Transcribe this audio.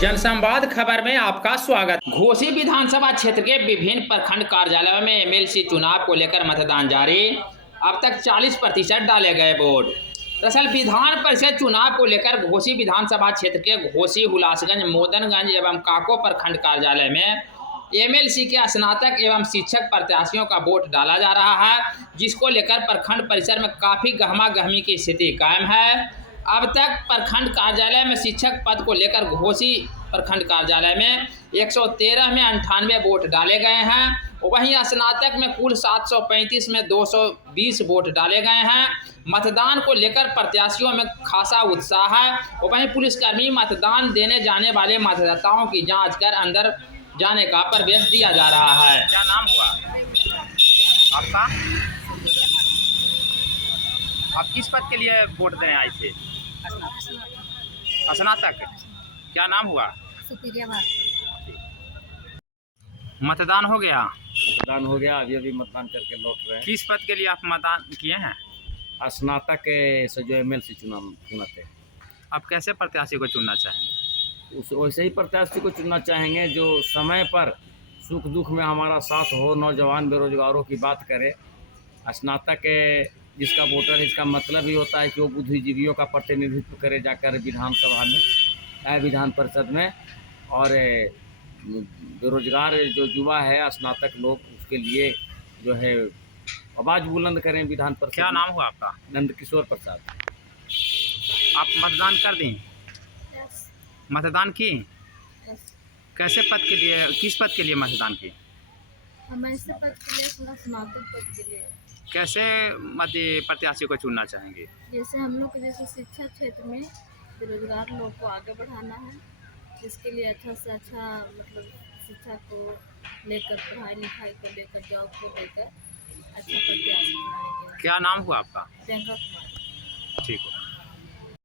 जनसंवाद खबर में आपका स्वागत। घोसी विधानसभा क्षेत्र के विभिन्न प्रखंड कार्यालयों में एमएलसी चुनाव को लेकर मतदान जारी। अब तक 40% डाले गए वोट। दरअसल विधान परिषद चुनाव को लेकर घोसी विधानसभा क्षेत्र के घोसी, हुलासगंज, मोदनगंज एवं काको प्रखंड कार्यालय में एमएलसी के स्नातक एवं शिक्षक प्रत्याशियों का वोट डाला जा रहा है, जिसको लेकर प्रखंड परिसर में काफी गहमा गहमी की स्थिति कायम है। अब तक प्रखंड कार्यालय में शिक्षक पद को लेकर घोसी प्रखंड कार्यालय में 113 में 98 वोट डाले गए हैं। वहीं स्नातक में कुल 735 में 220 वोट डाले गए हैं। मतदान को लेकर प्रत्याशियों में खासा उत्साह है। वहीं पुलिसकर्मी मतदान देने जाने वाले मतदाताओं की जांच कर अंदर जाने का प्रवेश दिया जा रहा है। क्या नाम हुआ आपका? आप किस पद के लिए वोट देने आए थे? स्नातक। क्या नाम हुआ? मतदान हो गया? मतदान हो गया, अभी अभी मतदान करके लौट रहे हैं। किस पद के लिए आप मतदान किए हैं? स्नातक से जो एमएलसी चुनाते हैं। आप कैसे प्रत्याशी को चुनना चाहेंगे? उस वैसे ही प्रत्याशी को चुनना चाहेंगे जो समय पर सुख दुख में हमारा साथ हो, नौजवान बेरोजगारों की बात करे। स्नातक जिसका वोटर है, इसका मतलब ही होता है कि वो बुद्धिजीवियों का प्रतिनिधित्व करे जाकर विधानसभा में, विधान परिषद में। और बेरोजगार जो युवा है, स्नातक लोग, उसके लिए जो है आवाज़ बुलंद करें विधान परिषद। क्या नाम हुआ आपका? नंदकिशोर प्रसाद। आप मतदान कर दी? मतदान की? कैसे पद के लिए, किस पद के लिए मतदान की? स्नातक पद के लिए। कैसे मध्य प्रत्याशी को चुनना चाहेंगे? जैसे हम लोग के जैसे शिक्षा क्षेत्र में बेरोजगार लोग को आगे बढ़ाना है, इसके लिए अच्छा से अच्छा मतलब शिक्षा को लेकर, पढ़ाई लिखाई को लेकर, जॉब को लेकर अच्छा प्रत्याशी बनाएंगे। क्या नाम हुआ आपका? प्रियंका कुमार। ठीक है।